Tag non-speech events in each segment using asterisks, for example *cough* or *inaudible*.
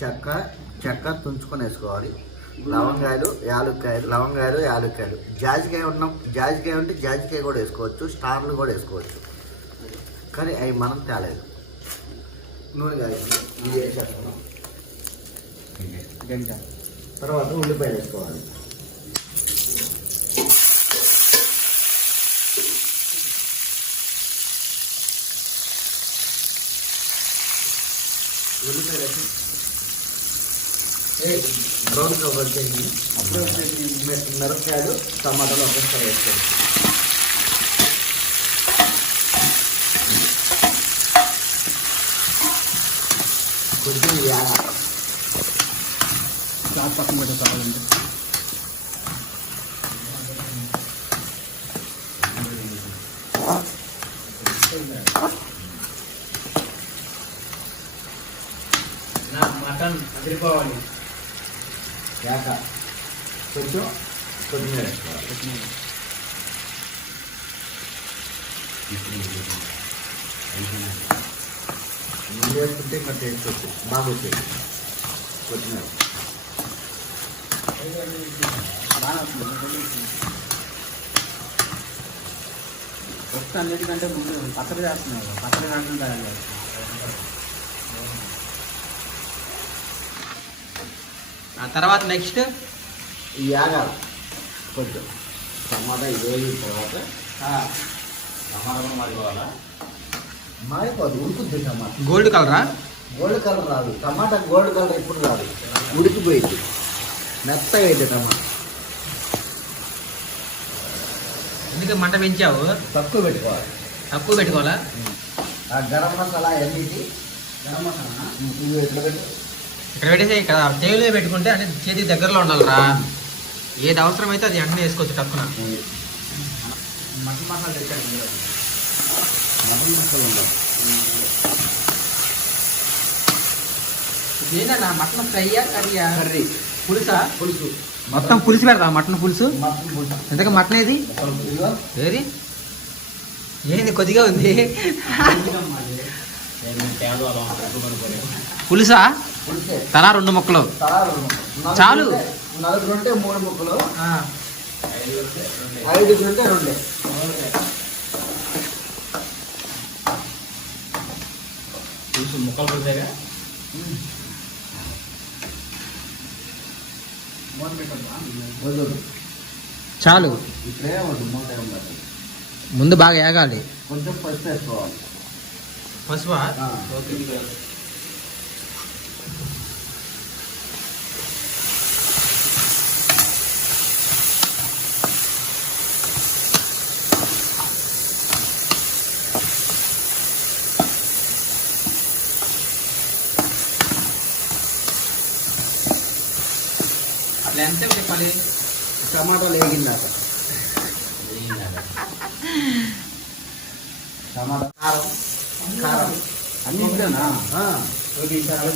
చెక్క చెక్క తుంచుకొని వేసుకోవాలి. లవంగాయలు యాలుక్కాయలు లవంగాయలు యాలుక్కాయలు. జాజికాయ ఉన్నాం జాజికాయ ఉంటే జాజికాయ కూడా వేసుకోవచ్చు స్టార్లు కూడా వేసుకోవచ్చు. కానీ అవి మనం తేలేదు. నూనె కాదు ఇది వేసేస్తున్నాం గంట. తర్వాత ఉల్లిపాయలు వేసుకోవాలి. ఉల్లిపాయలు వేసి బ్రౌన్ కవర్ చేసి అప్పుడే మిరపకాయలు టమాటాలు ఒకేసారి వేసుకోండి కొంచెం యాగ చాట్ పక్కన పెట్టే కావాలంటే మటన్ అదిరిపోవాలి. యాక కొంచెం కొత్తిమీర వేసుకోవాలి. ముందు వేసుకుంటే ఇంకా టేస్ట్ వచ్చింది బాగా వచ్చేది. కొత్తిమీర. ఫస్ట్ అన్నిటికంటే ముందు పచ్చడి చేస్తున్నారు పచ్చడి వెంటనే తయారు చేస్తున్నారు ఆ తర్వాత నెక్స్ట్ ఈ యాగాల. కొంచెం టమాటా వేగిన తర్వాత మారిపోదు ఉడుకుద్ది టమాటా గోల్డ్ కలరా గోల్డ్ కలర్ రాదు. టమాటా గోల్డ్ కలర్ ఇప్పుడు రాదు. ఉడికిపోయింది. మెత్తగా అయింది టమాటా ఎందుకు మంట పెంచావు? తక్కువ పెట్టుకోవాలి. తక్కువ పెట్టుకోవాలా? ఆ గరం మసాలా అన్నిటి గరం మసాలా? ఇవి ఎట్లా పెట్టు ఇక్కడ పెట్టేసి ఇక్కడ టేబుల్ పెట్టుకుంటే అంటే చేతి దగ్గరలో ఉండాలిరా. ఏది అవసరమైతే అది వెంటనే వేసుకోవచ్చు టక్కున. మటన్ మసాలా తెచ్చాను ఇందులో. మటన్ మసాలా ఉండదు ఏంటన్నా మటన్ ఫ్రైయా కర్రీయా? కర్రీ. పులుసా? పులుసు. మొత్తం పులుసు పెడతా మటన్ పులుసు? మటన్ పులుసు. మటన్ ఏది? ఇదిగో. ఏది? ఏంది కొద్దిగా ఉంది? పులుసే? తలా రెండు ముక్కలు. చాలు చాలు. నలుగురు ఉంటే మూడు ముక్కలు. ఉంటే రెండే. ముక్కలు పడతాయిగా? చాలు. ముందు బాగా ఏగాలి. కొంచెం పసుపు వేసుకోవాలి. పసుపా. ఓకే. అట్లా ఎంత చెప్పాలి టమాటాలు వేగిందాక టమాటా కారం కారం అన్ని చాలా.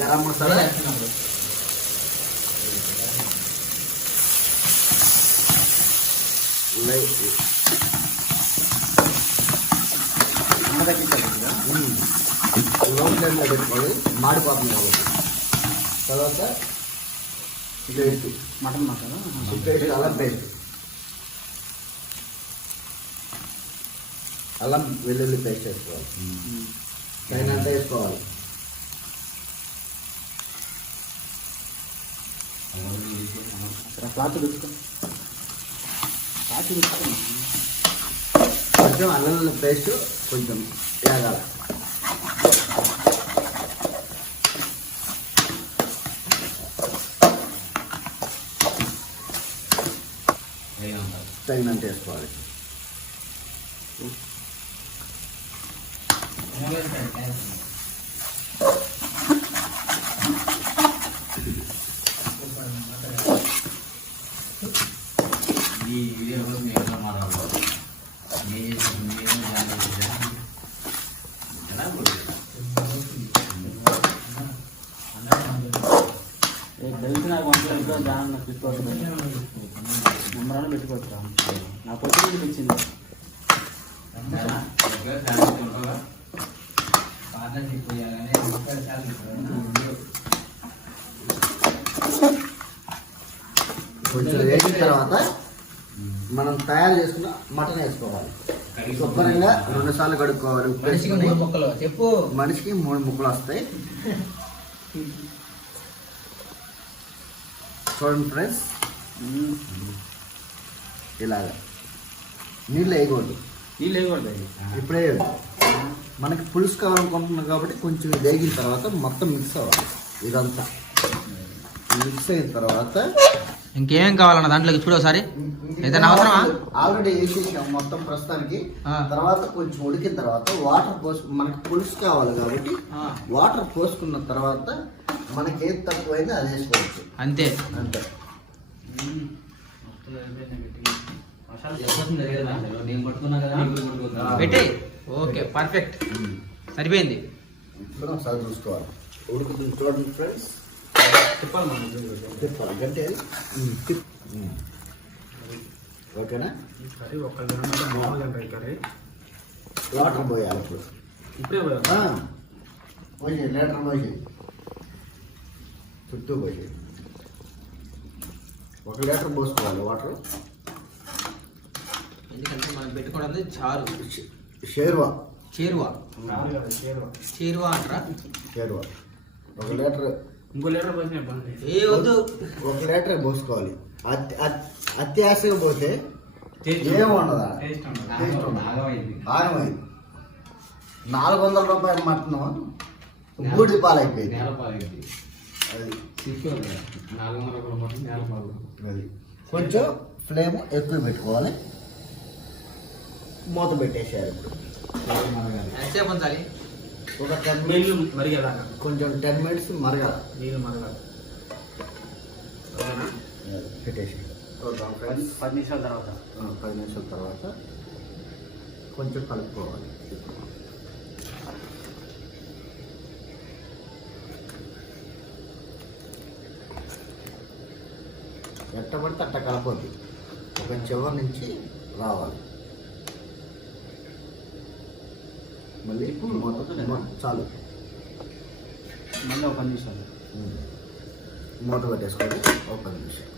గరం మసాలా మాడిపోతుంది కాబట్టి తర్వాత పేస్ట్ మటన్ మసాలా? పేస్ట్ అల్లం పేస్ట్. అల్లం వెల్లుల్లి పేస్ట్ వేసుకోవాలి. తగినంత వేసుకోవాలి. అసలు క్లాత్ తెచ్చుకో క్లాత్ తెచ్చుకో కొంచెం అల్లం పేస్ట్ కొంచెం వేగాల. తగినంత వేసుకోవాలి ఈ కొట్టా నా కొత్త కొంచెం వేసిన తర్వాత మనం తయారు చేసుకున్న మటన్ వేసుకోవాలి. శుభ్రంగా రెండు సార్లు కడుక్కోవాలి. మనిషికి మూడు ముక్కలు చెప్పు. మనిషికి మూడు ముక్కలు వస్తాయి. *laughs* చూడండి ఫ్రెండ్స్. ఇలాగ. నీళ్ళు వేయకూడదు. నీళ్ళు వేయకూడదు ఇప్పుడే. మనకి పులుసు కావాలనుకుంటున్నాం కాబట్టి కొంచెం వేగిన తర్వాత మొత్తం మిక్స్ అవ్వాలి. ఇదంతా. మిక్స్ అయిన తర్వాత ఇంకేమేం కావాలన్న దాంట్లోకి చూడు ఒకసారి. ఏదైనా అవసరమా? ఆల్రెడీ వేసేసాం మొత్తం ప్రస్తుతానికి. తర్వాత కొంచెం ఉడికిన తర్వాత వాటర్ పోసు మనకి పులుసు కావాలి కాబట్టి. వాటర్ పోసుకున్న తర్వాత మనకి ఏది తక్కువైందో అది వేసుకోవచ్చు. అంతే. అంతే. పెట్టి ఓకే పర్ఫెక్ట్ సరిపోయింది. ఒకసారి చూసుకోవాలి. ఉడుకుతుంది చూడండి ఫ్రెండ్స్ తిప్పాలి గంటే. తిప్ ఉమ్. ఓకేనా? కర్రీ కర్రీ వాటర్ పోయాలి ఇప్పుడు. ఇప్పుడే పోయాం లీటర్ పోసేయి చుట్టూ పోసేయి ఒక లీటర్ పోసుకోవాలి వాటర్ ఎందుకంటే మనం పెట్టుకోవడం చారు. షేర్వా? చేరువా చేరువా అంటారా? షేర్వా. ఒక లీటర్ ఇంకో లీటర్ పోసిన ఏ వద్దు. ఒక లీటర్ పోసుకోవాలి. అత్య అత్- అత్యాశగా పోతే ఏం ఉండదా టేస్ట్. ఆగమైంది నాలుగు వందల రూపాయల మటన్ బూడి పాలైపోయింది. అది అది. కొంచెం ఫ్లేమ్ ఎక్కువ పెట్టుకోవాలి. మూత పెట్టేసేయాలి ఇప్పుడు. ఒక టెన్ మినిట్స్. మరిగేదాకా కొంచెం టెన్ మినిట్స్ మరగాలి. నీళ్ళు మరగాలి? పెట్టేసి పది నిమిషాల తర్వాత. పది నిమిషాల తర్వాత కొంచెం కలుపుకోవాలి. ఎట్ట పడితే అట్ట కలపొద్దు. ఒక చివరి నుంచి రావాలి. మళ్ళీ మొత్తం మొత్తం చాలు. మళ్ళీ ఒక ఉమ్. మూత పెట్టేసుకోవాలి ఒక పది నిమిషాలు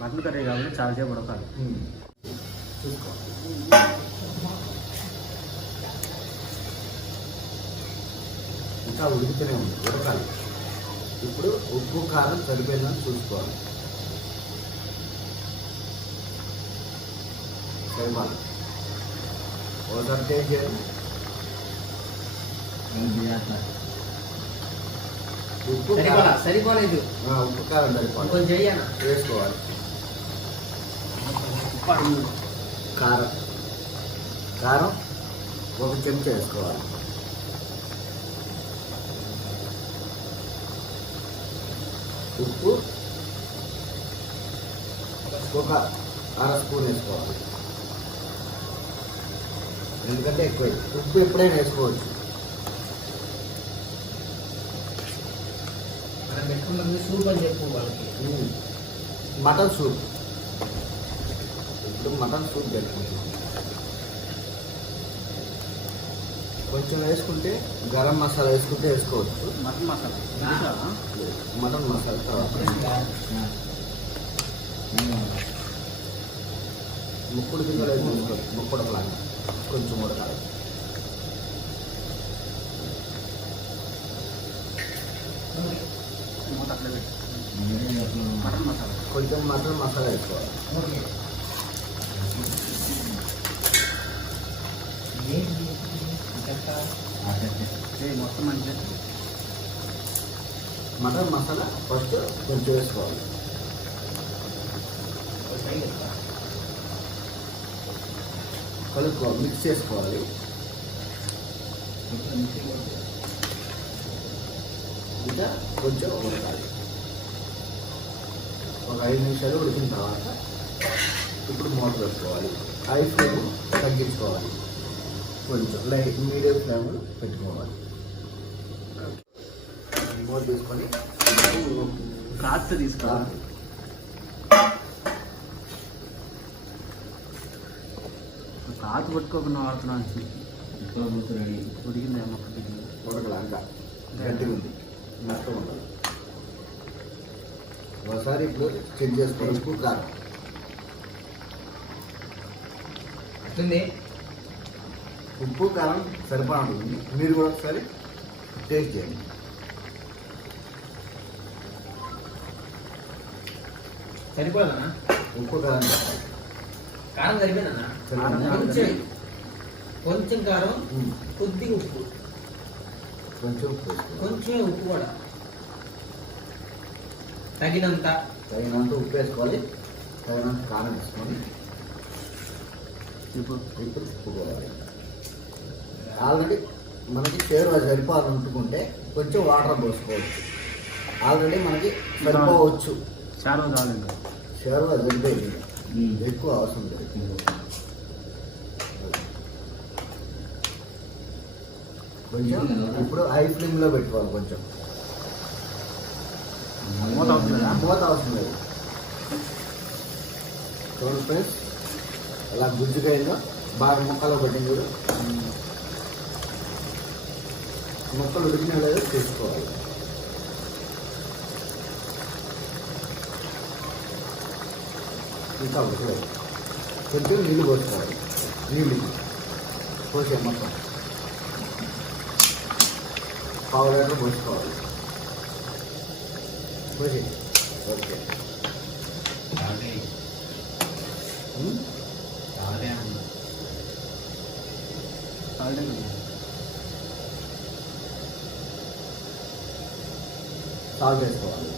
మటన్ కర్రీ కాబట్టి చాలా సేపు ఉడకాలి. చూసుకోవాలి ఇంకా ఉడికితూనే ఉంది. ఉడకాలి. ఇప్పుడు ఉప్పు కారం సరిపోయిందని చూసుకోవాలి. సరిపాలి ఒకసారి టేస్ట్ చేయండి. ఉప్పు సరిపోలేదు. ఉప్పు కారం సరిపోవాలి. వేసుకోవాలి. కారం. కారం ఒక చెంచా వేసుకోవాలి. ఉప్పు ఒక అర స్పూన్ వేసుకోవాలి. ఎందుకంటే ఎక్కువ ఉప్పు ఎప్పుడైనా వేసుకోవచ్చు. మనం పెట్టుకున్నది సూప్ అని చెప్పు వాళ్ళకి. Mutton soup. ఇప్పుడు మటన్ సూప్ పెట్టుకుంటాం కొంచెం వేసుకుంటే గరం మసాలా వేసుకుంటే వేసుకోవచ్చు. మటన్ మసాలా? మటన్ మసాలా తర్వాత. ముక్కుడు కింద లేదు ముక్కుడు లాగా కొంచెం ఉడకాలి. మటన్ మసాలా కొంచెం మటన్ మసాలా వేసుకోవాలి. ఏ మొత్తం అంటే. మటన్ మసాలా ఫస్ట్ కొంచెం వేసుకోవాలి. కలుపుకోవాలి మిక్స్ చేసుకోవాలి. ఇంకా కొంచెం ఉడకాలి. ఒక ఐదు నిమిషాలు ఉడికిన తర్వాత ఇప్పుడు మోటర్ పెట్టుకోవాలి. హై ఫ్లేమ్ తగ్గించుకోవాలి. కొంచెం లైట్ మీడియం ఫ్లేమ్ పెట్టుకోవాలి. మూత తీసుకొని కాస్త తీసుకోవాలి. కాతు పట్టుకోకుండా వాడుతున్నాను ఉడికిందేమో. ఉడకలాగా గట్టిగా ఉంది. ఉండాలి ఒకసారి ఇప్పుడు చెక్ చేసుకోవాలి ఉప్పు కారం వస్తుంది. ఉప్పు కారం సరిపడా ఉంటుంది. మీరు కూడా ఒకసారి టేస్ట్ చేయండి. సరిపోదన్నా? ఉప్పు కారం కారం సరిపోయిందన్నా? సరిపోయిందా? కొంచెం. కొంచెం కారం ఉమ్. కొద్దిగా ఉప్పు. కొంచెం ఉప్పు కొంచెం ఉప్పు కూడా. తగినంత. తగినంత ఉప్పు వేసుకోవాలి. తగినంత కారం వేసుకోవాలి ఇప్పుడు ఇప్పుడు ఉప్పు పోవాలి. ఆల్రెడీ మనకి చేరువ సరిపోవాలనుకుంటే కొంచెం వాటర్ పోసుకోవచ్చు. ఆల్రెడీ మనకి సరిపోవచ్చు. చాలా చాలు ఇంకా చేరువ సరిపోయింది ఎక్కువ అవసరం లేదు. కొంచెం ఇప్పుడు హై ఫ్లేమ్లో పెట్టుకోవాలి కొంచెం. మూత అవసరం లేదు? చూడండి ఫ్రెండ్స్ అలా గుజ్జుకాయలో బాగా ముక్కలు పట్టింది చూడు. ముక్కలు ఉడికిన లేదో తీసుకోవాలి ఇంకా ఉడకలేదు కొంచెం నీళ్ళు పోసుకోవాలి నీళ్ళు పోసే మొత్తం పావు లీటర్ పోసుకోవాలి పోసి ఓకే ఉమ్? చాలు సాల్ట్ వేసుకోవాలి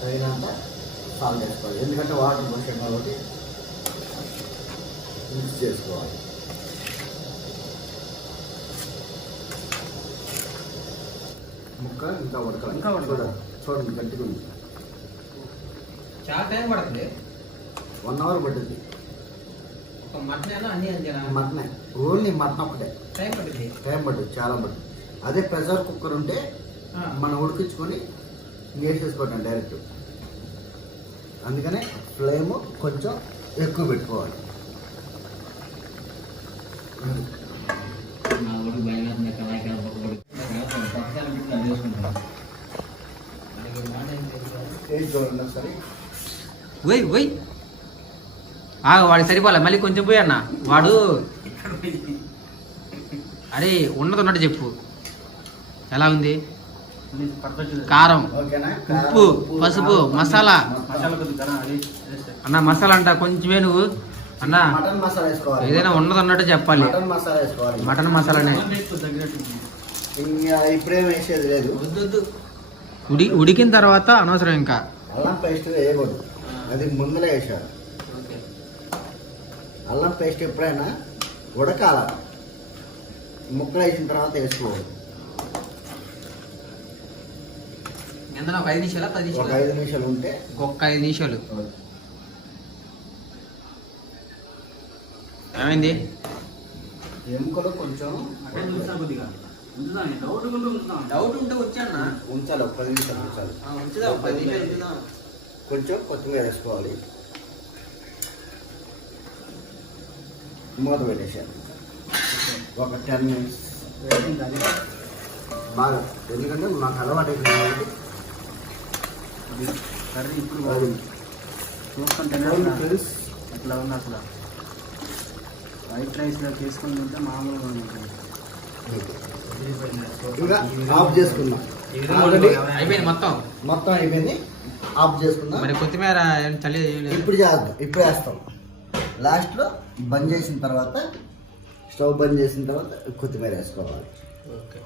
తగినంత సాల్ట్ వేసుకోవాలి ఎందుకంటే వాటర్ పోసాం కాబట్టి మిక్స్ చేసుకోవాలి. ముక్క ఇంకా ఉడకాలి. ఇంకా ఉడకాలి. చూడండి గట్టిగా ఉంది. చాలా టైం పడుతుంది. వన్ అవర్ పడుతుంది. ఒక మటన్ అన్ని అంతేనా? మటనే ఓన్లీ మటన్ ఒకటే టైం పడుతుంది. టైం పడుతుంది చాలా పడుతుంది. అదే ప్రెషర్ కుక్కర్ ఉంటే. మనం ఉడికించుకొని వేసేసుకోవటం డైరెక్ట్. అందుకనే ఫ్లేమ్ కొంచెం ఎక్కువ పెట్టుకోవాలి. ఆగ వాడికి సరిపోలే. మళ్ళీ కొంచెం పోయి అన్న. వాడు అరే ఉన్నది ఉన్నట్టు చెప్పు. ఎలా ఉంది? కారం ఓకేనా? ఉప్పు, పసుపు, మసాలా. అన్న మసాలా అంట కొంచెమే నువ్వు. అన్న మటన్ మసాలా వేసుకోవాలి. ఏదైనా ఉన్నది ఉన్నట్టు చెప్పాలి. మటన్ మసాలా వేసుకోవాలి. మటన్ మసాలానే. ఇప్పుడేం వేసేది లేదు. ఉడి ఉడికిన తర్వాత అనవసరం ఇంకా. అల్లం పేస్ట్ వేయకూడదు. అది ముందులే వేసారు అల్లం పేస్ట్ ఎప్పుడైనా ఉడకాల. ముక్కలు వేసిన తర్వాత వేసుకోవాలి ఎంత ఒక ఐదు నిమిషాలా? పది ఒక ఐదు నిమిషాలు ఉంటే? ఒక్క ఐదు నిమిషాలు. ఏమైంది? ఎముకలు కొంచెం అటే చూస్తా కొద్దిగా. డౌట్ ఉంటే ఉంచుదాం. డౌట్ ఉంటే వచ్చానా ఉంచాలి ఒక పది నిమిషాలు ఉంచాలి. ఉంచుదా ఒక పది నిమిషాలు ఉంచుదాం. కొంచెం కొత్తిమీర వేసుకోవాలి. మూత పెట్టేసాను ఒక టెన్ మినిట్స్. బాగా ఎందుకంటే మాకు అలవాటు కాబట్టి కర్రీ ఇప్పుడు అది. చూస్తుంటేనే అట్లా ఉంది అసలు. వైట్ రైస్లో చేసుకొని తింటే మామూలుగా ఉంటుంది ఇంకా ఆఫ్ చేసుకున్నాం. ఆల్రెడీ అయిపోయింది మొత్తం. మొత్తం అయిపోయింది. ఆఫ్ చేసుకున్నాం. మరి కొత్తిమీర చేయలేదు. ఇప్పుడు చేద్దాం. ఇప్పుడు వేస్తాం. లాస్ట్లో బంద్ చేసిన తర్వాత స్టవ్ బంద్ చేసిన తర్వాత కొత్తిమీర వేసుకోవాలి. ఓకే.